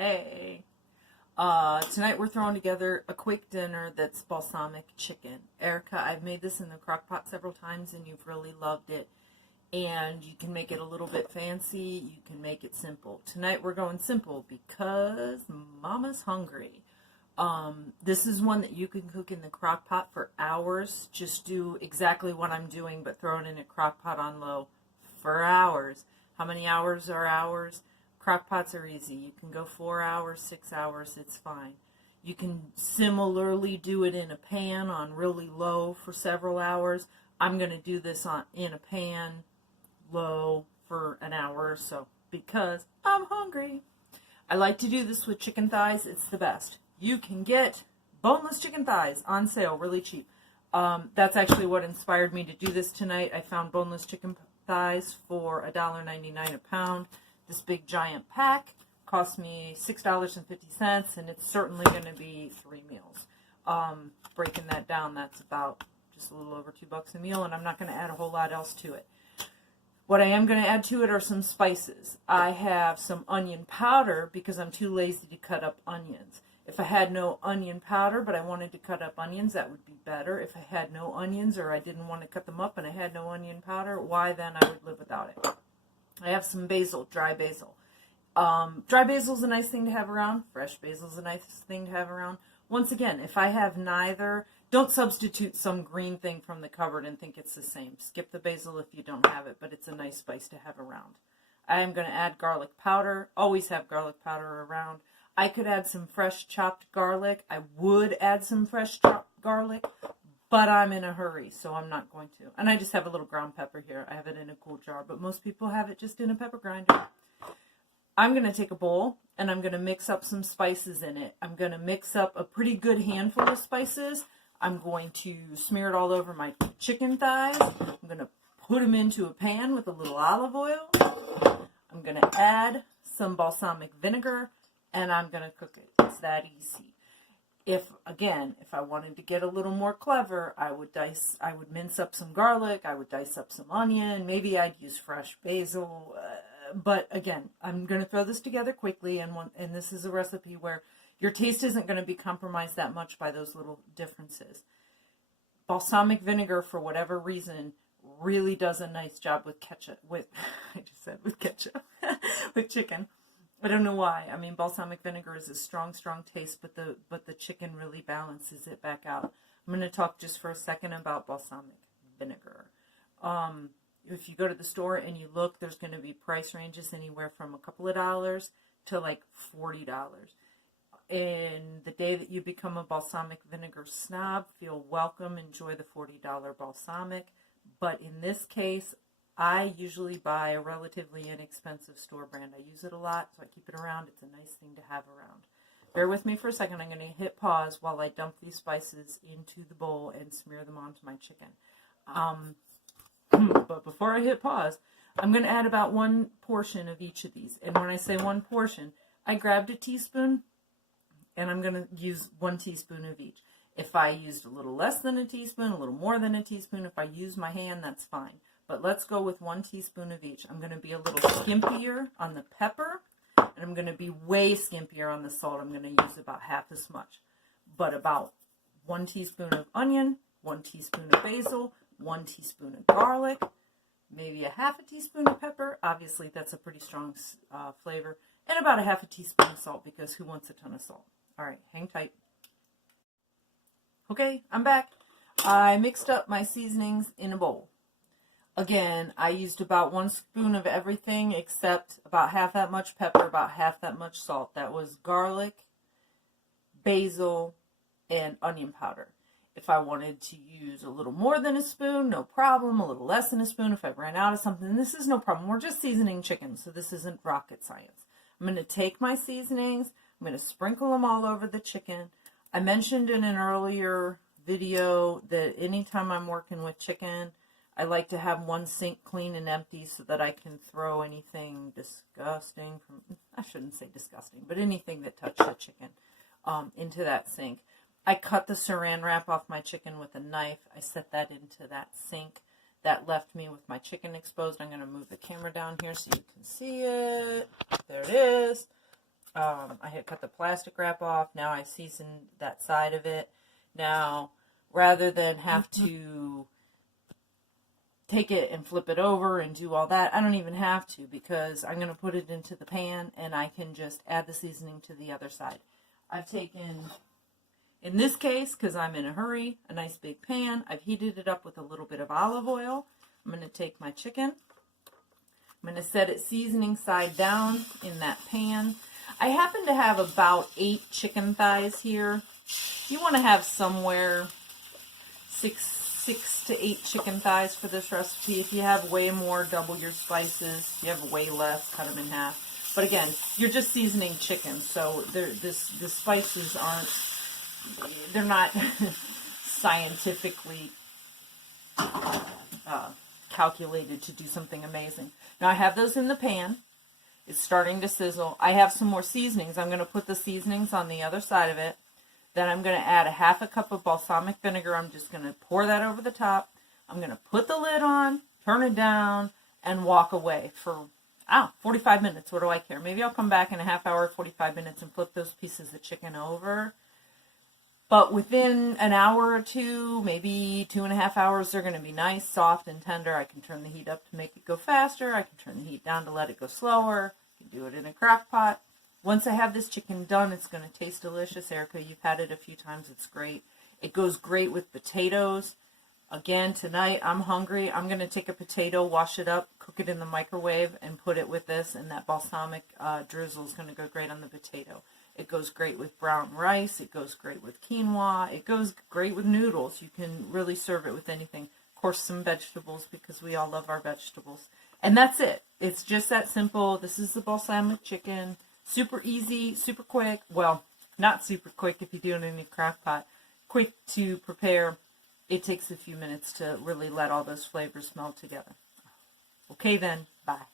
Hey. Tonight we're throwing together a quick dinner that's balsamic chicken. Erica, I've made this in the crock pot several times and you've really loved it. And you can make it a little bit fancy, you can make it simple. Tonight we're going simple because Mama's hungry. This is one that you can cook in the crock pot for hours. Just do exactly what I'm doing, but throw it in a crock pot on low for hours. How many hours are hours? Crock pots are easy. You can go 4 hours, 6 hours, it's fine. You can similarly do it in a pan on really low for several hours. I'm going to do this in a pan low for an hour or so because I'm hungry. I like to do this with chicken thighs. It's the best. You can get boneless chicken thighs on sale really cheap. That's actually what inspired me to do this tonight. I found boneless chicken thighs for $1.99 a pound. This big giant pack cost me $6.50, and it's certainly going to be 3 meals. Breaking that down, that's about just a little over $2 a meal, and I'm not going to add a whole lot else to it. What I am going to add to it are some spices. I have some onion powder because I'm too lazy to cut up onions. If I had no onion powder, but I wanted to cut up onions, that would be better. If I had no onions or I didn't want to cut them up and I had no onion powder, why then I would live without it. I have some basil, dry basil. Dry basil is a nice thing to have around. Fresh basil is a nice thing to have around. Once again, if I have neither, don't substitute some green thing from the cupboard and think it's the same. Skip the basil if you don't have it, but it's a nice spice to have around. I am going to add garlic powder. Always have garlic powder around. I could add some fresh chopped garlic. I would add some fresh chopped garlic, but I'm in a hurry, so I'm not going to. And I just have a little ground pepper here. I have it in a cool jar, but most people have it just in a pepper grinder. I'm going to take a bowl, and I'm going to mix up some spices in it. I'm going to mix up a pretty good handful of spices. I'm going to smear it all over my chicken thighs. I'm going to put them into a pan with a little olive oil. I'm going to add some balsamic vinegar, and I'm going to cook it. It's that easy. If I wanted to get a little more clever, I would mince up some garlic, I would dice up some onion, maybe I'd use fresh basil, but again, I'm going to throw this together quickly, and this is a recipe where your taste isn't going to be compromised that much by those little differences. Balsamic vinegar, for whatever reason, really does a nice job with ketchup, with chicken. I don't know why. I mean, balsamic vinegar is a strong, strong taste, but the chicken really balances it back out. I'm going to talk just for a second about balsamic vinegar. If you go to the store and you look, there's going to be price ranges anywhere from a couple of dollars to like $40. And the day that you become a balsamic vinegar snob, feel welcome. Enjoy the $40 balsamic. But in this case, I usually buy a relatively inexpensive store brand. I use it a lot, so I keep it around. It's a nice thing to have around. Bear with me for a second. I'm going to hit pause while I dump these spices into the bowl and smear them onto my chicken. But before I hit pause, I'm going to add about 1 portion of each of these. And when I say 1 portion, I grabbed a teaspoon, and I'm going to use 1 teaspoon of each. If I used a little less than a teaspoon, a little more than a teaspoon, if I use my hand, that's fine. But let's go with 1 teaspoon of each. I'm going to be a little skimpier on the pepper, and I'm going to be way skimpier on the salt. I'm going to use about half as much. But about 1 teaspoon of onion, 1 teaspoon of basil, 1 teaspoon of garlic, maybe a half a teaspoon of pepper. Obviously, that's a pretty strong flavor. And about a half a teaspoon of salt, because who wants a ton of salt? All right, hang tight. Okay, I'm back. I mixed up my seasonings in a bowl. Again, I used about 1 spoon of everything except about half that much pepper, about half that much salt. That was garlic, basil, and onion powder. If I wanted to use a little more than a spoon, no problem. A little less than a spoon if I ran out of something, this is no problem. We're just seasoning chicken, so this isn't rocket science. I'm going to take my seasonings. I'm going to sprinkle them all over the chicken. I mentioned in an earlier video that anytime I'm working with chicken, I like to have 1 sink clean and empty so that I can throw anything disgusting I shouldn't say disgusting, but anything that touched the chicken into that sink. I cut the saran wrap off my chicken with a knife. I set that into that sink. That left me with my chicken exposed. I'm going to move the camera down here so you can see it. There it is. I had cut the plastic wrap off. Now I seasoned that side of it. Now, rather than have to take it and flip it over and do all that, I don't even have to, because I'm going to put it into the pan and I can just add the seasoning to the other side. I've taken, in this case, because I'm in a hurry, a nice big pan. I've heated it up with a little bit of olive oil. I'm going to take my chicken. I'm going to set it seasoning side down in that pan. I happen to have about 8 chicken thighs here. You want to have somewhere 6 to 8 chicken thighs for this recipe. If you have way more, double your spices. If you have way less, cut them in half. But again, you're just seasoning chicken, so the spices they're not scientifically calculated to do something amazing. Now I have those in the pan. It's starting to sizzle. I have some more seasonings. I'm going to put the seasonings on the other side of it. Then I'm going to add a half a cup of balsamic vinegar. I'm just going to pour that over the top. I'm going to put the lid on, turn it down, and walk away for 45 minutes. What do I care? Maybe I'll come back in a half hour, 45 minutes, and flip those pieces of chicken over. But within an hour or two, maybe 2.5 hours, they're going to be nice, soft, and tender. I can turn the heat up to make it go faster. I can turn the heat down to let it go slower. I can do it in a crock pot. Once I have this chicken done, it's going to taste delicious. Erica, you've had it a few times. It's great. It goes great with potatoes. Again, tonight, I'm hungry. I'm going to take a potato, wash it up, cook it in the microwave, and put it with this. And that balsamic drizzle is going to go great on the potato. It goes great with brown rice. It goes great with quinoa. It goes great with noodles. You can really serve it with anything. Of course, some vegetables, because we all love our vegetables. And that's it. It's just that simple. This is the balsamic chicken. Super easy, super quick. Well, not super quick if you do it in a crock pot. Quick to prepare. It takes a few minutes to really let all those flavors meld together. Okay then, bye.